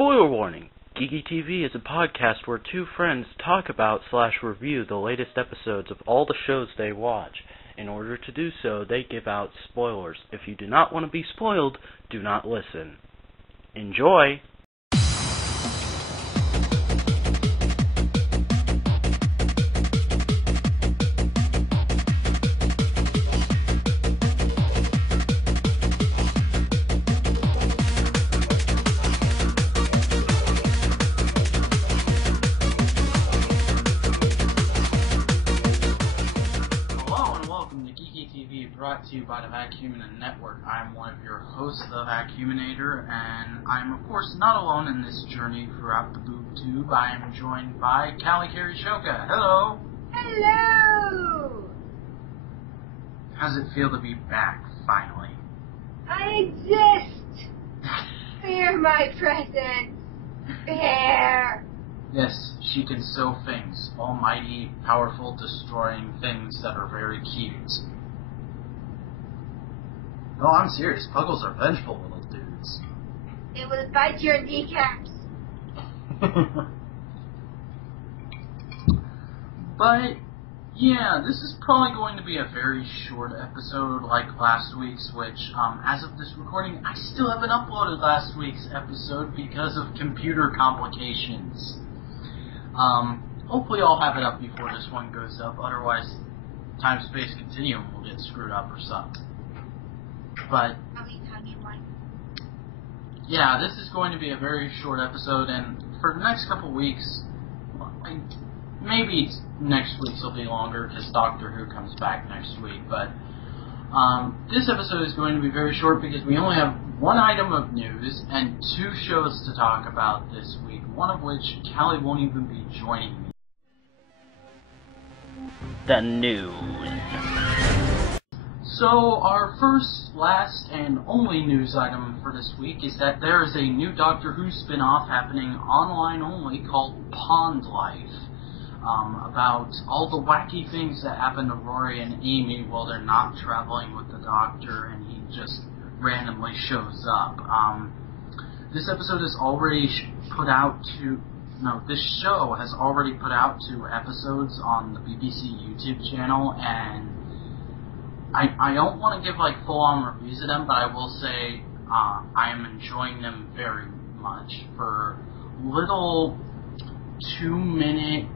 Spoiler warning! Geeky TV is a podcast where two friends talk about/review the latest episodes of all the shows they watch. In order to do so, they give out spoilers. If you do not want to be spoiled, do not listen. Enjoy! Brought to you by the Vac Network. I'm one of your hosts, the Vacuminator, and I'm of course not alone in this journey throughout the boob tube. I am joined by Cally Shoka. Hello! Hello! How's it feel to be back, finally? I exist! Fear my presence! Fear! Yes, she can sew things. Almighty, powerful, destroying things that are very cute. No, I'm serious. Puggles are vengeful little dudes. It will bite your kneecaps. But, yeah, this is probably going to be a very short episode like last week's, which, as of this recording, I still haven't uploaded last week's episode because of computer complications. Hopefully I'll have it up before this one goes up, otherwise time-space continuum will get screwed up or something. But, yeah, this is going to be a very short episode, and for the next couple weeks, maybe next week's will be longer, because Doctor Who comes back next week, but this episode is going to be very short because we only have one item of news and two shows to talk about this week, one of which Callie won't even be joining me. The news. So, our first, last, and only news item for this week is that there is a new Doctor Who spin-off happening online only called Pond Life, about all the wacky things that happen to Rory and Amy while they're not traveling with the Doctor and he just randomly shows up. This episode is already put out to... No, this show has already put out 2 episodes on the BBC YouTube channel, and I don't want to give full-on reviews of them, but I will say I am enjoying them very much. For little 2-minute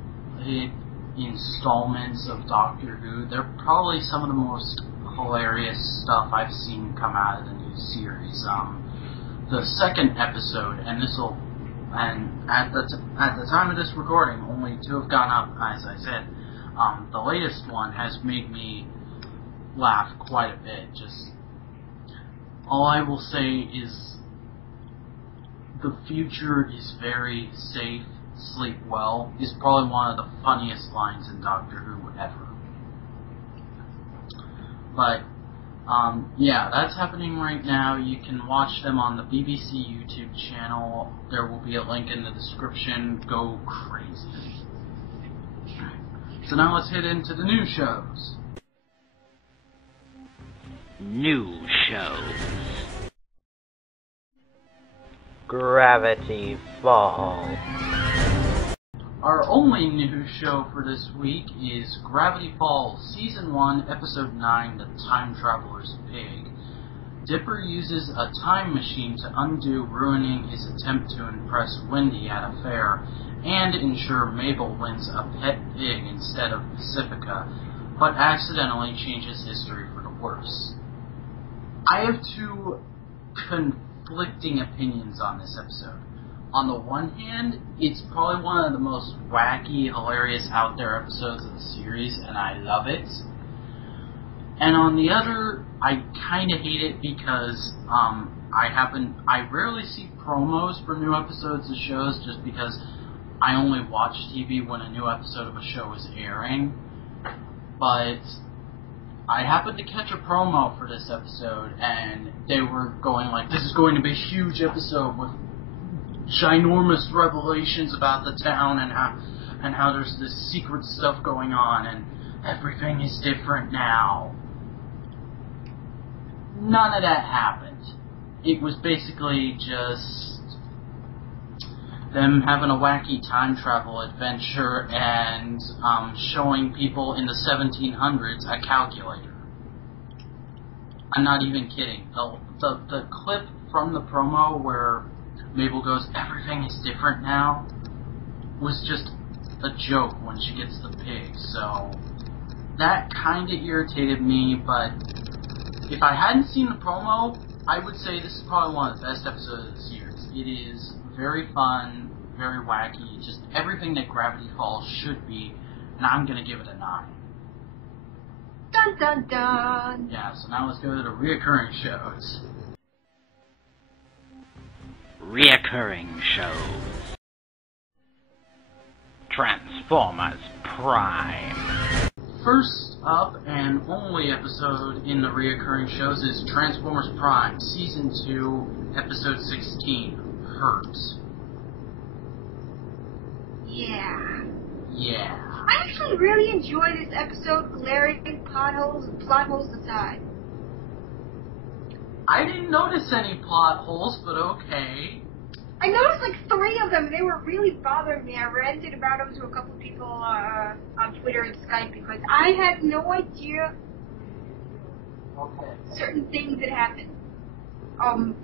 installments of Doctor Who, they're probably some of the most hilarious stuff I've seen come out of the new series. The second episode, and at the time of this recording, only 2 have gone up, as I said. The latest one has made me laugh quite a bit. Just all I will say is the future is very safe, sleep well is probably one of the funniest lines in Doctor Who ever. But yeah, that's happening right now. You can watch them on the BBC YouTube channel. There will be a link in the description. Go crazy. So now let's head into the new shows. New shows. Gravity Falls. Our only new show for this week is Gravity Falls, Season 1, Episode 9, The Time Traveler's Pig. Dipper uses a time machine to undo ruining his attempt to impress Wendy at a fair and ensure Mabel wins a pet pig instead of Pacifica, but accidentally changes history for the worse. I have 2 conflicting opinions on this episode. On the one hand, it's probably one of the most wacky, hilarious, out there episodes of the series, and I love it. And on the other, I kind of hate it because I rarely see promos for new episodes of shows just because I only watch TV when a new episode of a show is airing. But I happened to catch a promo for this episode, and they were going this is going to be a huge episode with ginormous revelations about the town and how there's this secret stuff going on, and everything is different now. None of that happened. It was basically just them having a wacky time travel adventure and showing people in the 1700s a calculator. I'm not even kidding. The clip from the promo where Mabel goes, "Everything is different now," was just a joke when she gets the pig, so that kind of irritated me, but if I hadn't seen the promo, I would say this is probably one of the best episodes of the series. It is very fun, very wacky, just everything that Gravity Falls should be, and I'm going to give it a 9. Dun dun dun! Yeah, so now let's go to the reoccurring shows. Reoccurring shows. Transformers Prime. First up and only episode in the reoccurring shows is Transformers Prime, Season 2, Episode 16, Hurt. Yeah. I actually really enjoy this episode, glaring potholes and plot holes aside. I didn't notice any plot holes, but okay. I noticed like 3 of them. They were really bothering me. I ranted about them to a couple of people on Twitter and Skype because I had no idea certain things that happened.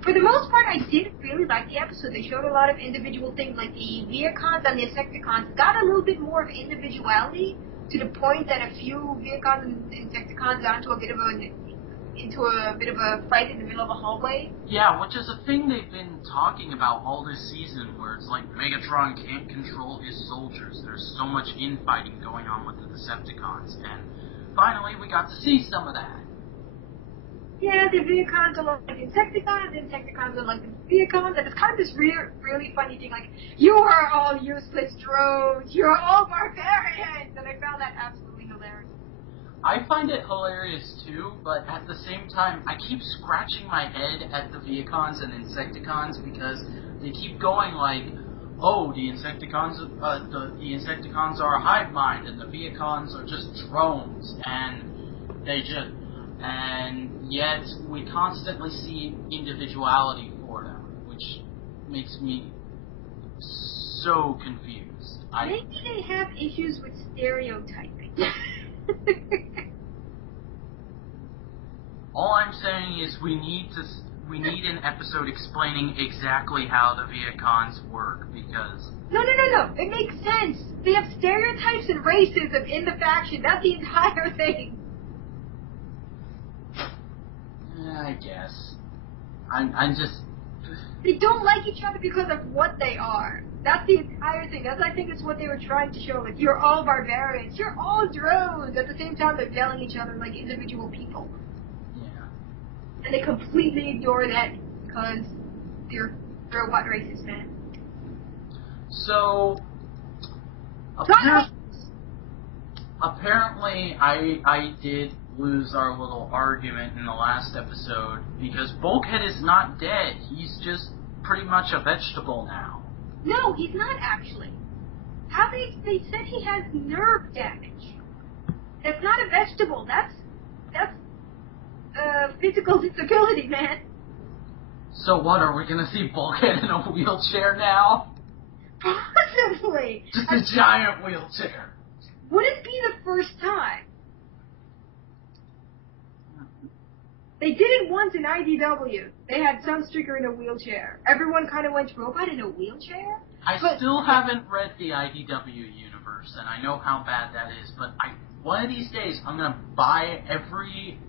For the most part, I did really like the episode. They showed a lot of individual things, like the Viacons and the Insecticons got a little bit more of individuality, to the point that a few Viacons and Insecticons got into a bit of a fight in the middle of a hallway. Yeah, which is a thing they've been talking about all this season, where it's like Megatron can't control his soldiers. There's so much infighting going on with the Decepticons, and finally we got to see some of that. Yeah, the Viacons are like the Insecticons are like the Viacons, and it's kind of this really funny thing, like, you are all useless drones, you're all barbarians, and I found that absolutely hilarious. I find it hilarious too, but at the same time, I keep scratching my head at the Viacons and Insecticons because they keep going like, oh, the Insecticons are a hive mind, and the Viacons are just drones, and yet we constantly see individuality for them, which makes me so confused. Maybe they have issues with stereotyping. All I'm saying is we need an episode explaining exactly how the Viacons work, because... No. It makes sense. They have stereotypes and racism in the faction. That's the entire thing. I guess. I'm just... They don't like each other because of what they are. That's the entire thing. I think it's what they were trying to show. Like, you're all barbarians. You're all drones. At the same time, they're yelling each other like individual people. Yeah. And they completely ignore that because they're robot racist, man. So... Apparently, I did lose our little argument in the last episode, because Bulkhead is not dead. He's just pretty much a vegetable now. No, he's not actually. How they said he has nerve damage. That's not a vegetable. That's physical disability, man. So what, are we gonna see Bulkhead in a wheelchair now? Possibly. Just a giant wheelchair. Would it be the first time? They did it once in IDW. They had Sunstreaker in a wheelchair. Everyone kind of went, robot in a wheelchair? I still haven't read the IDW universe, and I know how bad that is, but one of these days I'm going to buy every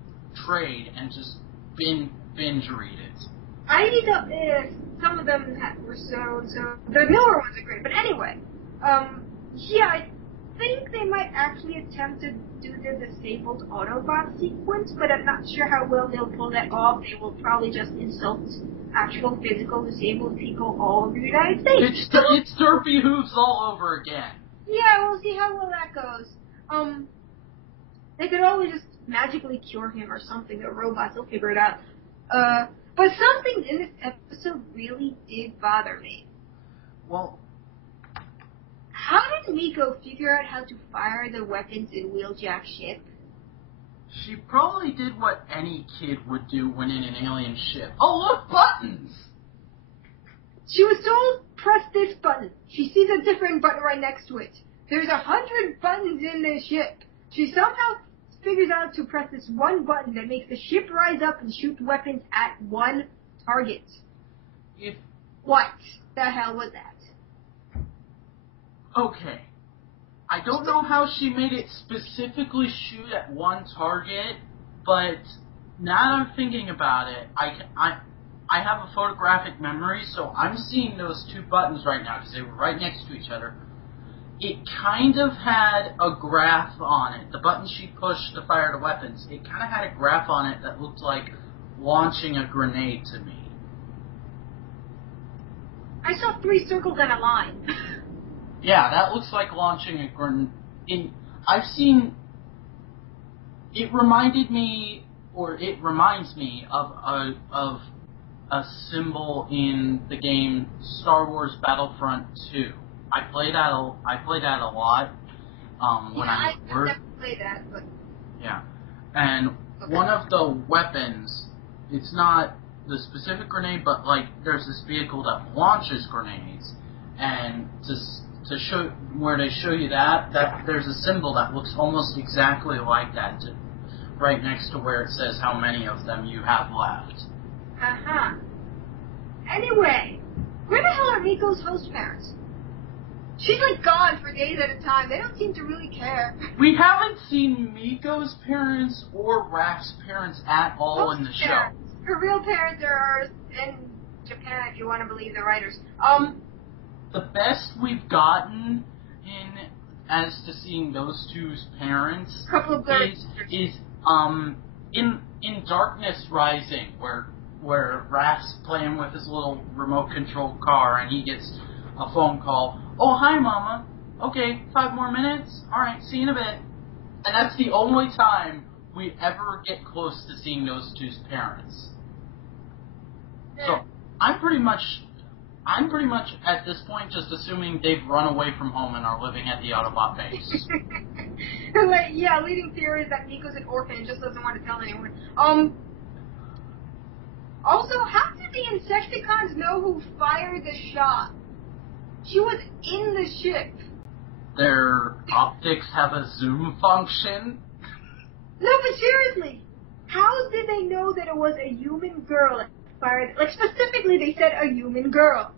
trade and just binge read it. IDW, some of them were so the newer ones are great. But anyway, yeah, I think they might actually attempt to do the disabled Autobot sequence, but I'm not sure how well they'll pull that off. They will probably just insult actual physical disabled people all over the United States. It's Derpy Hooves all over again. Yeah, we'll see how well that goes. They could always just magically cure him or something. The robots will figure it out. But something in this episode really did bother me. Well, how did Miko figure out how to fire the weapons in Wheeljack's ship? She probably did what any kid would do when in an alien ship. Oh, look, buttons! She was told press this button. She sees a different button right next to it. There's 100 buttons in the ship. She somehow figures out to press this one button that makes the ship rise up and shoot weapons at one target. What the hell was that? Okay. I don't know how she made it specifically shoot at one target, but now that I'm thinking about it, I have a photographic memory, so I'm seeing those two buttons right now because they were right next to each other. It kind of had a graph on it. The button she pushed to fire the weapons, it kind of had a graph on it that looked like launching a grenade to me. I saw 3 circles and a line. Yeah, that looks like launching a grenade. I've seen... It reminded me, or it reminds me of a symbol in the game Star Wars Battlefront 2. I play that a lot when I'm at work. I never played that, but... Yeah. And one of the weapons, it's not the specific grenade, but like there's this vehicle that launches grenades, and to show where they show you that there's a symbol that looks almost exactly like that, right next to where it says how many of them you have left. Uh-huh. Anyway, where the hell are Miko's host parents? She's like gone for days at a time. They don't seem to really care. We haven't seen Miko's parents or Raph's parents at all in the show. Her real parents are in Japan, if you want to believe the writers. The best we've gotten as to seeing those two's parents is in Darkness Rising, where Raph's playing with his little remote control car and he gets a phone call. Oh, hi, Mama. Okay, 5 more minutes? Alright, see you in a bit. And that's the only time we ever get close to seeing those two's parents. So, I'm pretty much at this point just assuming they've run away from home and are living at the Autobot base. Yeah, leading theory is that Miko's an orphan and just doesn't want to tell anyone. Also, how did the Insecticons know who fired the shot? She was in the ship. Their optics have a zoom function? No, but seriously, how did they know that it was a human girl that fired? Like, specifically, they said a human girl.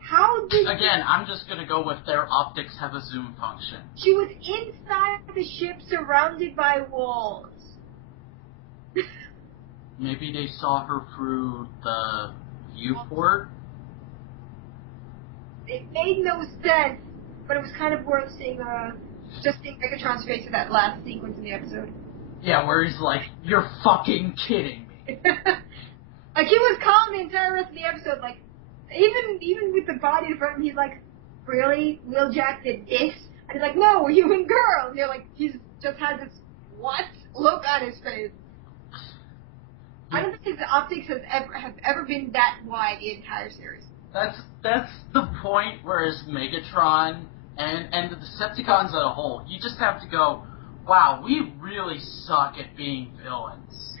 How did... Again, I'm just gonna go with their optics have a zoom function. She was inside the ship, surrounded by walls. Maybe they saw her through the viewport? It made no sense, but it was kind of worth seeing, just seeing Megatron's face in that last sequence in the episode. Yeah, where he's like, "You're fucking kidding me." Like, he was calm the entire rest of the episode, like, even with the body in front of him, he's like, "Really? Wheeljack did this?" And he's like, "No, human girl!" And they're like, he's just had this, what? Look on his face. I don't think his optics have ever been that wide the entire series. That's the point where it's Megatron and the Decepticons as a whole, you just have to go, wow, we really suck at being villains.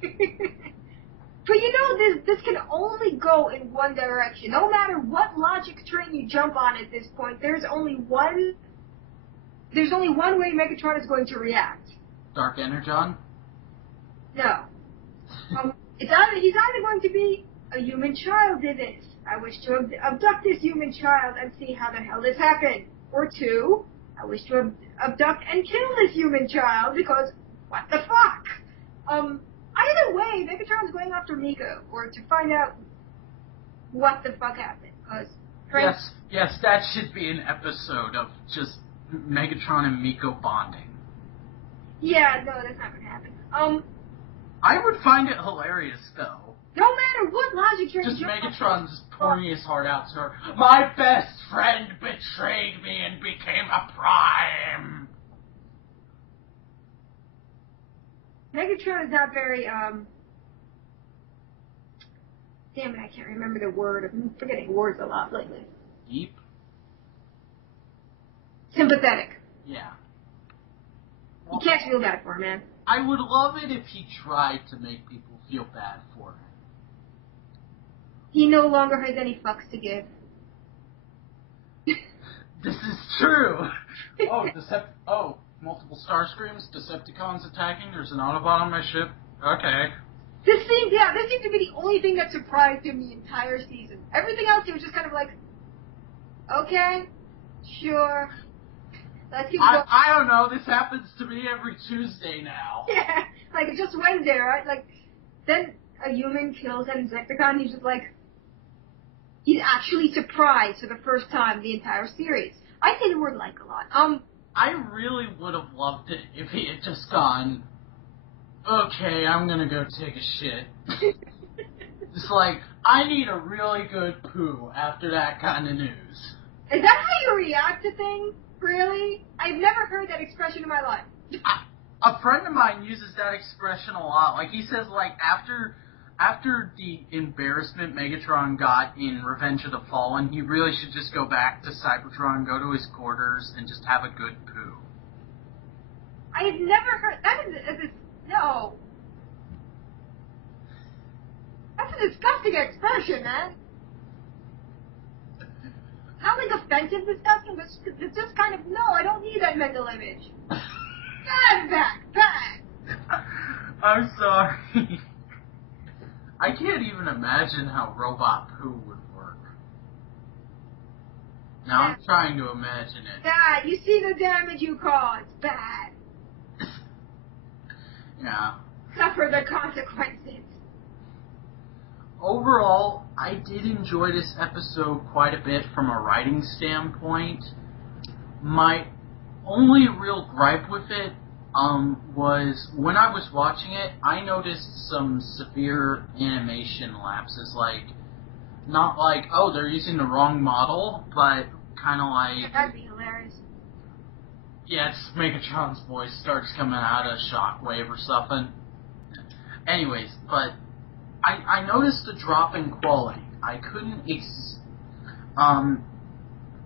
But you know, this can only go in one direction. No matter what logic train you jump on at this point, there's only one way Megatron is going to react. Dark Energon? No. He's either going to be a human child did this. I wish to abduct this human child and see how the hell this happened. Or 2, I wish to abduct and kill this human child because what the fuck? Either way, Megatron's going after Miko or to find out what the fuck happened. Yes, that should be an episode of just Megatron and Miko bonding. Yeah, no, that's not gonna happen. I would find it hilarious though. No matter what logic you're just Megatron just pouring his heart out to her. My best friend betrayed me and became a Prime. Megatron is not very, damn it, I can't remember the word. I'm forgetting words a lot lately. Deep? Sympathetic. Yeah. You can't feel bad for him, man. I would love it if he tried to make people feel bad for him. he no longer has any fucks to give. This is true. Multiple star screams, Decepticons attacking, there's an Autobot on my ship. Okay. This seemed to be the only thing that surprised him the entire season. Everything else, he was just kind of like, okay, sure, let's keep going. I don't know, this happens to me every Tuesday now. Yeah, like, it just went there, right? Like, then a human kills an Insecticon, he's just like, he's actually surprised for the first time the entire series. I say the word like a lot. I really would have loved it if he had just gone, okay, I'm gonna go take a shit. It's like, I need a really good poo after that kind of news. Is that how you react to things? Really? I've never heard that expression in my life. A friend of mine uses that expression a lot. Like, he says, like, after the embarrassment Megatron got in Revenge of the Fallen, he really should just go back to Cybertron, go to his quarters, and just have a good poo. I have never heard... No. That's a disgusting expression, man. Not like offensive disgusting, but it's just kind of, no, I don't need that mental image. Back. I'm sorry. I can't even imagine how robot poo would work. Now I'm trying to imagine it. Bad. You see the damage you caused. Bad. Yeah. Suffer the consequences. Overall, I did enjoy this episode quite a bit from a writing standpoint. My only real gripe with it was when I was watching it, I noticed some severe animation lapses. Like, not like, oh, they're using the wrong model, but kind of like... That'd be hilarious. Yeah, it's Megatron's voice starts coming out of Shockwave or something. Anyways, but I noticed a drop in quality. I couldn't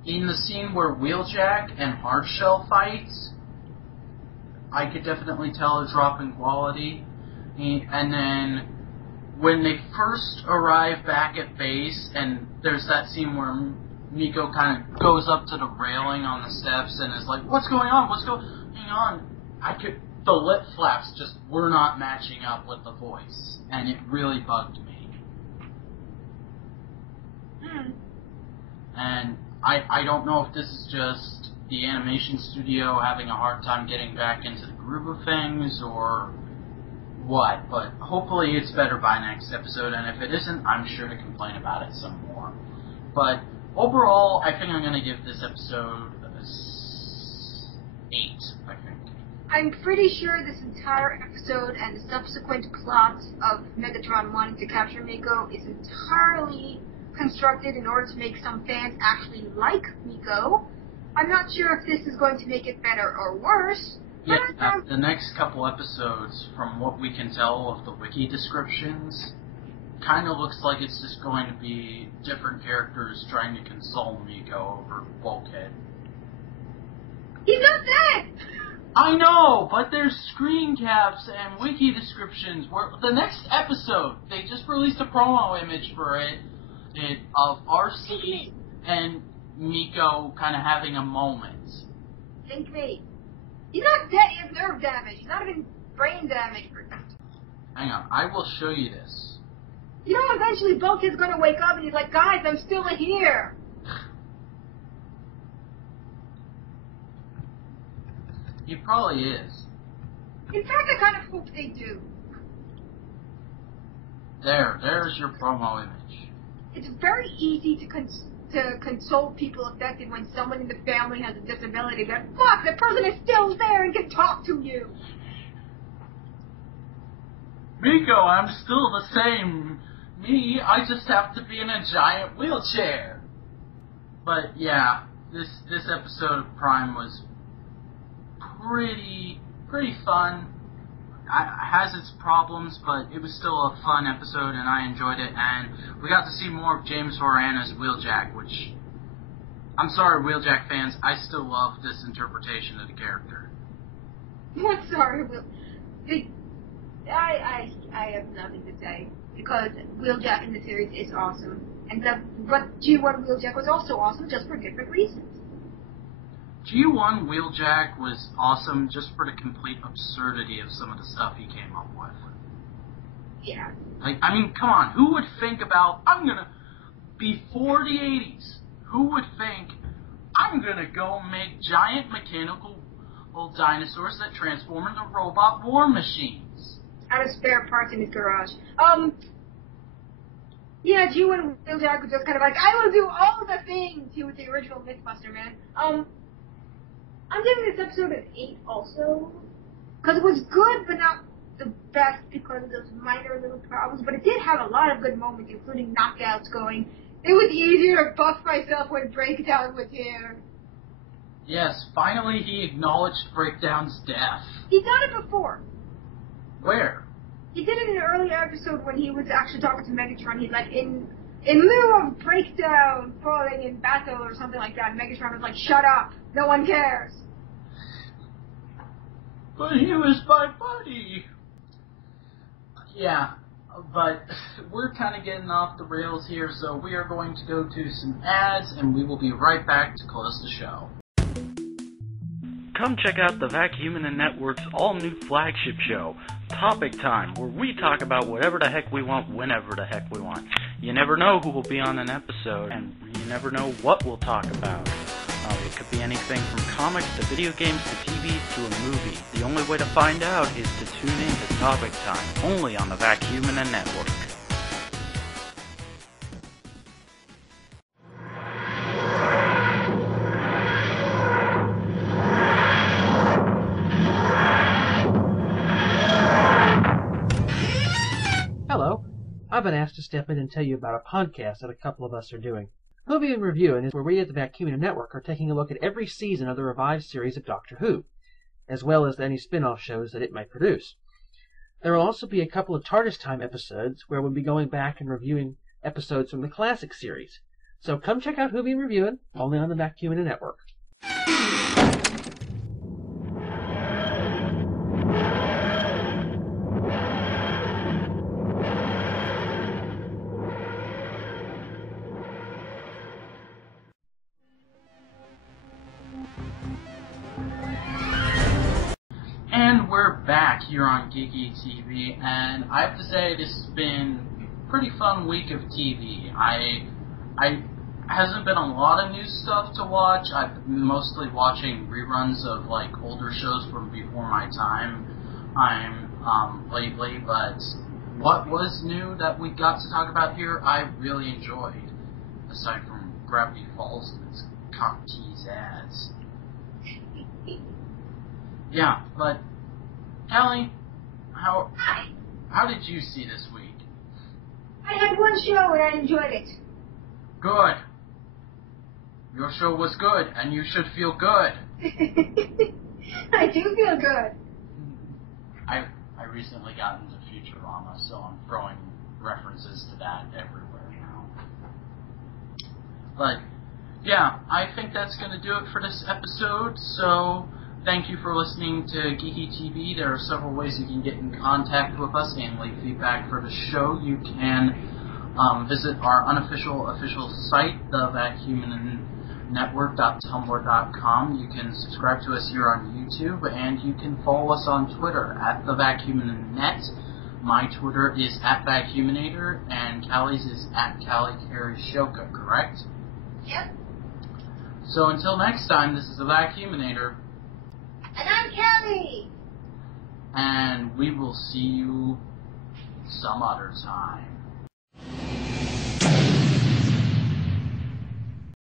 in the scene where Wheeljack and Hardshell fights, I could definitely tell a drop in quality. And then when they first arrive back at base, and there's that scene where Miko kind of goes up to the railing on the steps and is like, what's going on? What's going on? The lip flaps just were not matching up with the voice, and it really bugged me. And I don't know if this is just the animation studio having a hard time getting back into the groove of things or what, but hopefully it's better by next episode, and if it isn't, I'm sure to complain about it some more. But overall, I think I'm going to give this episode 8, I think. I'm pretty sure this entire episode and the subsequent plot of Megatron wanting to capture Miko is entirely constructed in order to make some fans actually like Miko. I'm not sure if this is going to make it better or worse. Yeah, the next couple episodes, from what we can tell of the wiki descriptions, kind of looks like it's just going to be different characters trying to console Miko over Bulkhead. He's not dead! I know, but there's screen caps and wiki descriptions. The next episode, they just released a promo image for it of RC and Miko kind of having a moment. Think me. He's not dead, he has nerve damage. He's not even brain damage. Hang on, I will show you this. You know, eventually Bulkhead's gonna wake up and he's like, guys, I'm still here. He probably is. In fact, I kind of hope they do. There's your promo image. It's very easy to console people affected when someone in the family has a disability. But fuck, the person is still there and can talk to you. Miko, I'm still the same. Me, I just have to be in a giant wheelchair. But yeah, this episode of Prime was pretty fun. Has its problems, but it was still a fun episode, and I enjoyed it. And we got to see more of James Horan as Wheeljack, which, I'm sorry, Wheeljack fans, I still love this interpretation of the character. I'm sorry, I have nothing to say. because Wheeljack in the series is awesome. But G1 Wheeljack was also awesome, just for different reasons. G1 Wheeljack was awesome just for the complete absurdity of some of the stuff he came up with. Yeah. Like, I mean, come on, who would think about, before the 80s, who would think, I'm gonna go make giant mechanical dinosaurs that transform into robot war machines? Out of spare parts in his garage. Yeah, G1 Wheeljack was just kind of like, I will do all the things! He was the original Mythbuster, man. I'm giving this episode an 8 also, because it was good, but not the best because of those minor little problems, but it did have a lot of good moments, including knockouts going, it was easier to buff myself when Breakdown was here. Yes, finally he acknowledged Breakdown's death. He's done it before. Where? He did it in an earlier episode when he was actually talking to Megatron. He's like, in lieu of Breakdown falling in battle or something like that, Megatron was like, shut up, no one cares. But he was my buddy. Yeah, but we're kind of getting off the rails here, so we are going to go to some ads, and we will be right back to close the show. Come check out the Vacuum Network's all-new flagship show, Topic Time, where we talk about whatever the heck we want, whenever the heck we want. You never know who will be on an episode, and you never know what we'll talk about. It could be anything from comics to video games to TV to a movie. The only way to find out is to tune in to Topic Time, only on the Vacuum Network. Hello, I've been asked to step in and tell you about a podcast that a couple of us are doing. Movie and Reviewing is where we at the Vacuum Network are taking a look at every season of the revived series of Doctor Who, as well as any spin-off shows that it might produce. There will also be a couple of TARDIS Time episodes where we'll be going back and reviewing episodes from the classic series. So come check out Movie and Reviewing, only on the Vacuum Network. And we're back here on Geeky TV, and I have to say this has been a pretty fun week of TV. I hasn't been a lot of new stuff to watch. I've been mostly watching reruns of like older shows from before my time. Lately, but what was new that we got to talk about here, I really enjoyed. Aside from Gravity Falls and its cock tease ads. Yeah, but Cally, how did you see this week? I had one show and I enjoyed it. Good. Your show was good, and you should feel good. I do feel good. I recently got into Futurama, so I'm throwing references to that everywhere now. But yeah, I think that's going to do it for this episode, so thank you for listening to Geeky TV. There are several ways you can get in contact with us and leave feedback for the show. You can visit our official site, thevacuumnetwork.tumblr.com. You can subscribe to us here on YouTube, and you can follow us on Twitter at thevacuumnet. My Twitter is @vacuuminator, and Cally's is @CallyCarrieShoka, correct? Yep. So until next time, this is the Vacuuminator. And I'm Cally. And we will see you some other time.